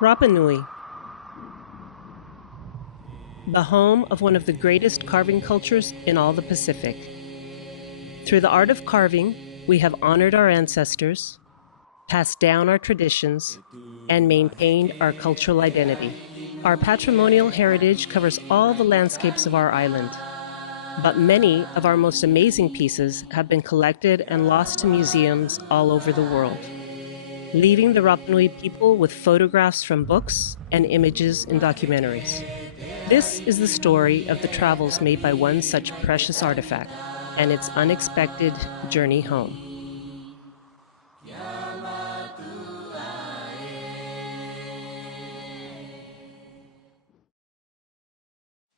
Rapa Nui, the home of one of the greatest carving cultures in all the Pacific. Through the art of carving, we have honored our ancestors, passed down our traditions, and maintained our cultural identity. Our patrimonial heritage covers all the landscapes of our island, but many of our most amazing pieces have been collected and lost to museums all over the world, leaving the Rapa Nui people with photographs from books and images in documentaries. This is the story of the travels made by one such precious artifact and its unexpected journey home.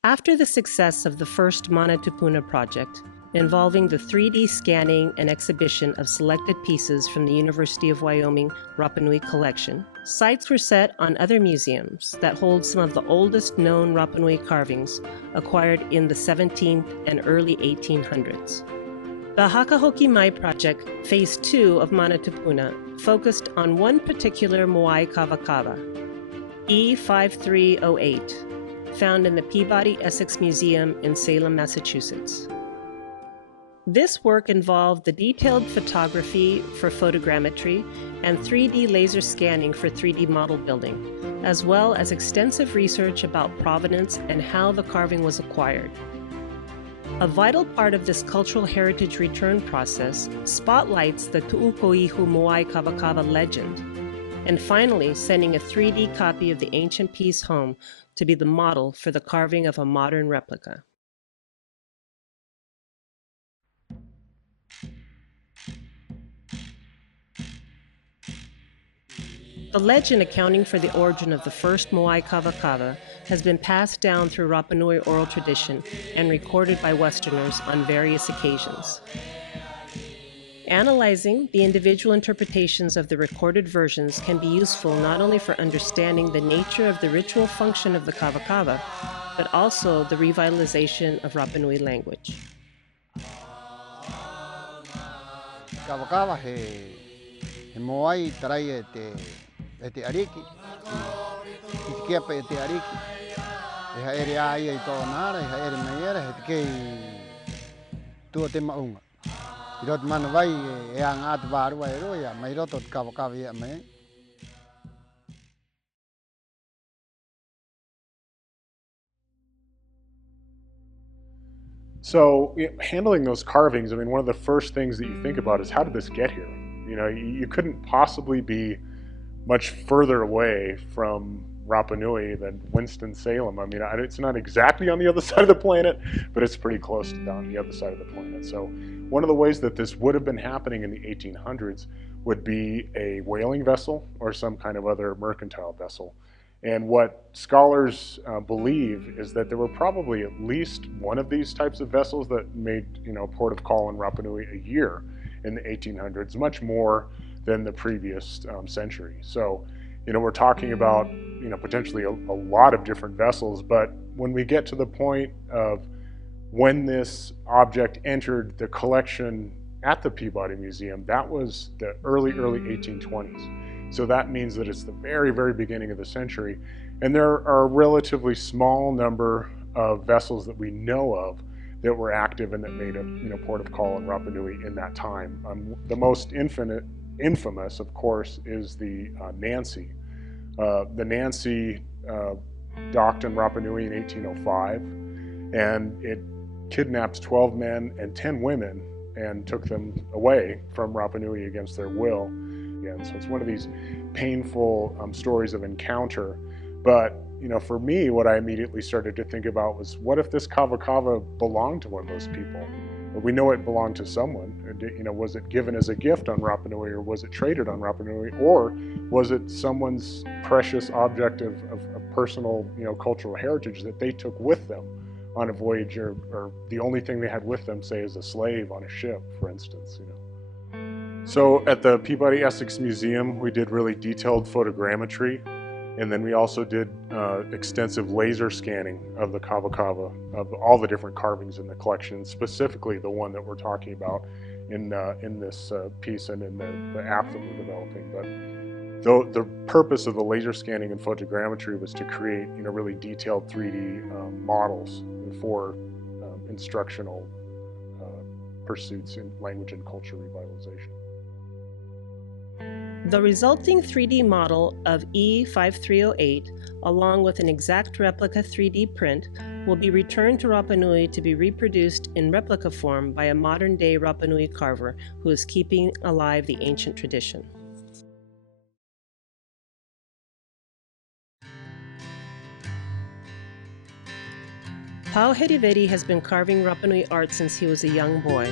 After the success of the first Tupuna project, involving the 3D scanning and exhibition of selected pieces from the University of Wyoming Rapa Nui collection, sights were set on other museums that hold some of the oldest known Rapa Nui carvings acquired in the 17th and early 1800s. The Hoki Mai project, Phase 2 of Tupuna, focused on one particular Moai Kavakava, E5308, found in the Peabody Essex Museum in Salem, Massachusetts. This work involved the detailed photography for photogrammetry and 3D laser scanning for 3D model building, as well as extensive research about provenance and how the carving was acquired. A vital part of this cultural heritage return process spotlights the Tu'uko'ihu Moai Kavakava legend, and finally sending a 3D copy of the ancient piece home to be the model for the carving of a modern replica. The legend accounting for the origin of the first Moai Kavakava has been passed down through Rapa Nui oral tradition and recorded by Westerners on various occasions. Analyzing the individual interpretations of the recorded versions can be useful not only for understanding the nature of the ritual function of the Kavakava, but also the revitalization of Rapa Nui language. Kavakava he Moai tarai te ariki. Te kia pe te ariki. E haere a ia I tō nara, e haere meiera, he te kei tua te maunga. I roto mana vai e a ngā te wārua e roa ia, mai roto te Kavakava ia mei. So handling those carvings, I mean, one of the first things that you think about is how did this get here? You know, you couldn't possibly be much further away from Rapa Nui than Winston-Salem. I mean, it's not exactly on the other side of the planet, but it's pretty close to down the other side of the planet. So one of the ways that this would have been happening in the 1800s would be a whaling vessel or some kind of other mercantile vessel. And what scholars believe is that there were probably at least one of these types of vessels that made, port of call in Rapa Nui a year in the 1800s, much more than the previous century. So, we're talking about, potentially a lot of different vessels, but when we get to the point of when this object entered the collection at the Peabody Museum, that was the early 1820s. So that means that it's the very, very beginning of the century. And there are a relatively small number of vessels that we know of that were active and that made a port of call in Rapa Nui in that time. The most infamous, of course, is the Nancy. The Nancy docked in Rapa Nui in 1805, and it kidnapped 12 men and 10 women and took them away from Rapa Nui against their will. Again, so it's one of these painful stories of encounter. But for me, what I immediately started to think about was, what if this Kavakava belonged to one of those people? We know it belonged to someone. Was it given as a gift on Rapa Nui, or was it traded on Rapa Nui, or was it someone's precious object of personal, cultural heritage that they took with them on a voyage, or the only thing they had with them, say, as a slave on a ship, for instance. So at the Peabody Essex Museum, we did really detailed photogrammetry. And then we also did extensive laser scanning of the Kavakava, of all the different carvings in the collection, specifically the one that we're talking about in this piece and in the app that we're developing. But Though the purpose of the laser scanning and photogrammetry was to create, really detailed 3D models for instructional pursuits in language and culture revitalization. The resulting 3D model of E5308, along with an exact replica 3D print, will be returned to Rapa Nui to be reproduced in replica form by a modern-day Rapa Nui carver who is keeping alive the ancient tradition. Pau Heriveri has been carving Rapa Nui art since he was a young boy,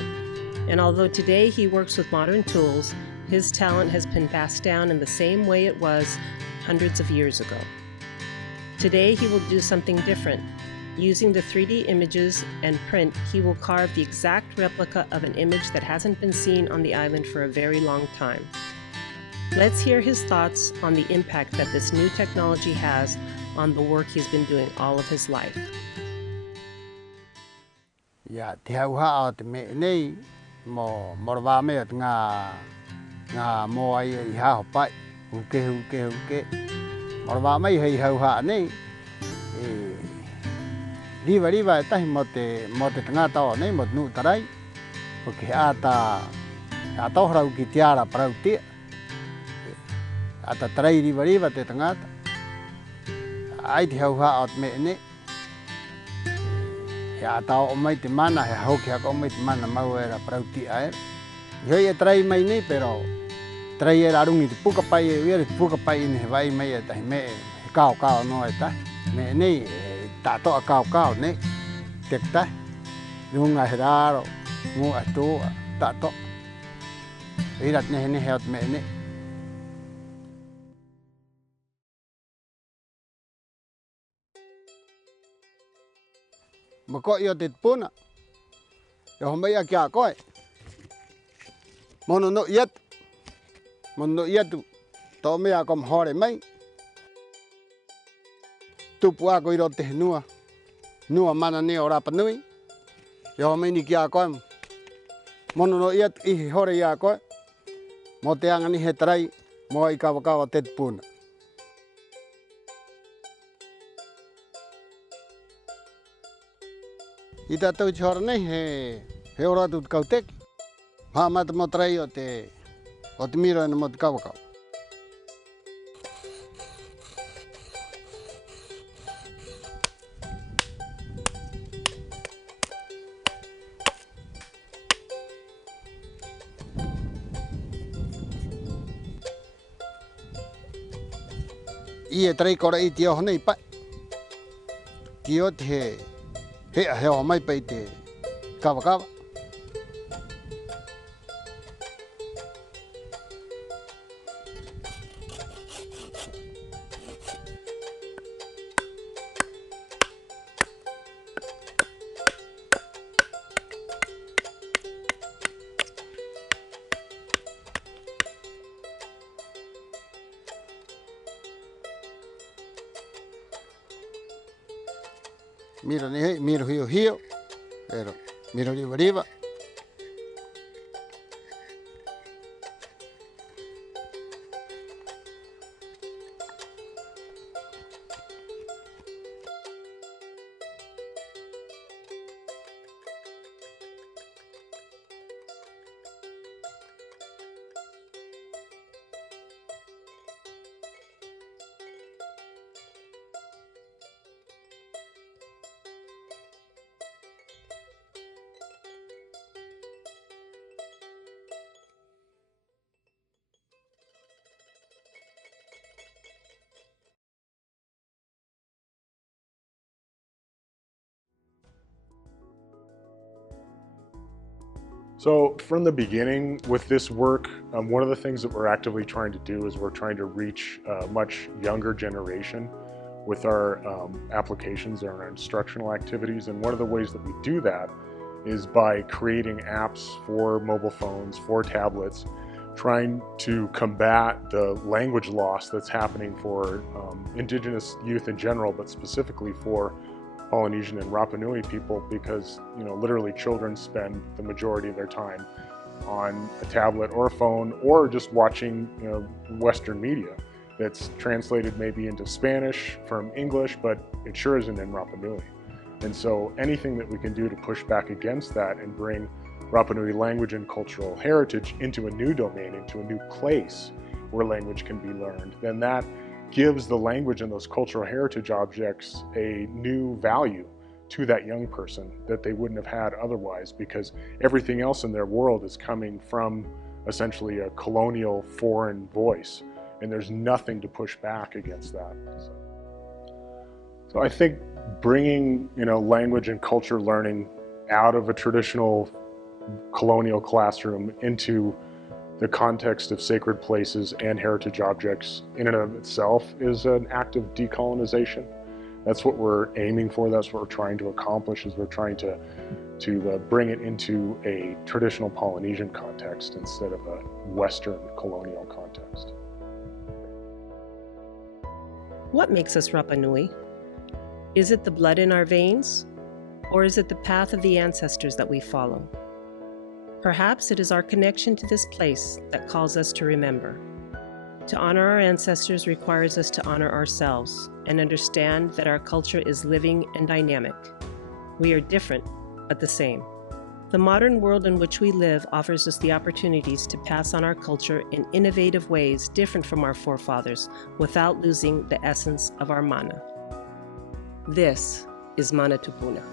and although today he works with modern tools, his talent has been passed down in the same way it was hundreds of years ago. Today he will do something different. Using the 3D images and print, he will carve the exact replica of an image that hasn't been seen on the island for a very long time. Let's hear his thoughts on the impact that this new technology has on the work he's been doing all of his life. Ya theo ha at me nei mo morva me nga Moai ha hopai huke morva mai hei hau ha nei riva tai mote tanga ta nei mot nu tarai porque ata rau ki tiara prau ti ata tarai riva te tanga ai theo ha at me nei ya tao mai te mana he Hoki ha ko mai te mana mau era prauti ai yo ye trai mai nei pero trai era rungi te puka pai ni vai mai ta me cao no ta me nei ta to cao nei tek ta runga heraro mu atu ta to irat ne he me nei mà có yêu tết Tupuna rồi hôm nay kia coi món nó yết tao mới cầm hoa để mấy Tupua coi rồi tết nua mà nè ở Rapa Nui rồi hôm nay kia coi món nó yết ý hoa để coi một tiếng anh hết trai Moai Kavakava tết Tupuna ita tu chor nei he ora tu kautek ha mat motrai ot miro en mot Kavakava ie trai kora i tio nei pa tio the he o mai pe te Kavakava miro hio pero miro riva So from the beginning with this work, one of the things that we're actively trying to do is we're trying to reach a much younger generation with our applications and our instructional activities. And one of the ways that we do that is by creating apps for mobile phones, for tablets, trying to combat the language loss that's happening for Indigenous youth in general, but specifically for Polynesian and Rapa Nui people, because literally children spend the majority of their time on a tablet or a phone, or just watching Western media that's translated maybe into Spanish from English, but it sure isn't in Rapa Nui. And so anything that we can do to push back against that and bring Rapa Nui language and cultural heritage into a new domain, into a new place where language can be learned, then that gives the language and those cultural heritage objects a new value to that young person that they wouldn't have had otherwise, because everything else in their world is coming from essentially a colonial foreign voice, and there's nothing to push back against that. So I think bringing language and culture learning out of a traditional colonial classroom into the context of sacred places and heritage objects in and of itself is an act of decolonization. That's what we're aiming for. That's what we're trying to accomplish, is we're trying to bring it into a traditional Polynesian context instead of a Western colonial context. What makes us Rapa Nui? Is it the blood in our veins, or is it the path of the ancestors that we follow? Perhaps it is our connection to this place that calls us to remember. To honor our ancestors requires us to honor ourselves and understand that our culture is living and dynamic. We are different, but the same. The modern world in which we live offers us the opportunities to pass on our culture in innovative ways different from our forefathers without losing the essence of our mana. This is Mana Tupuna.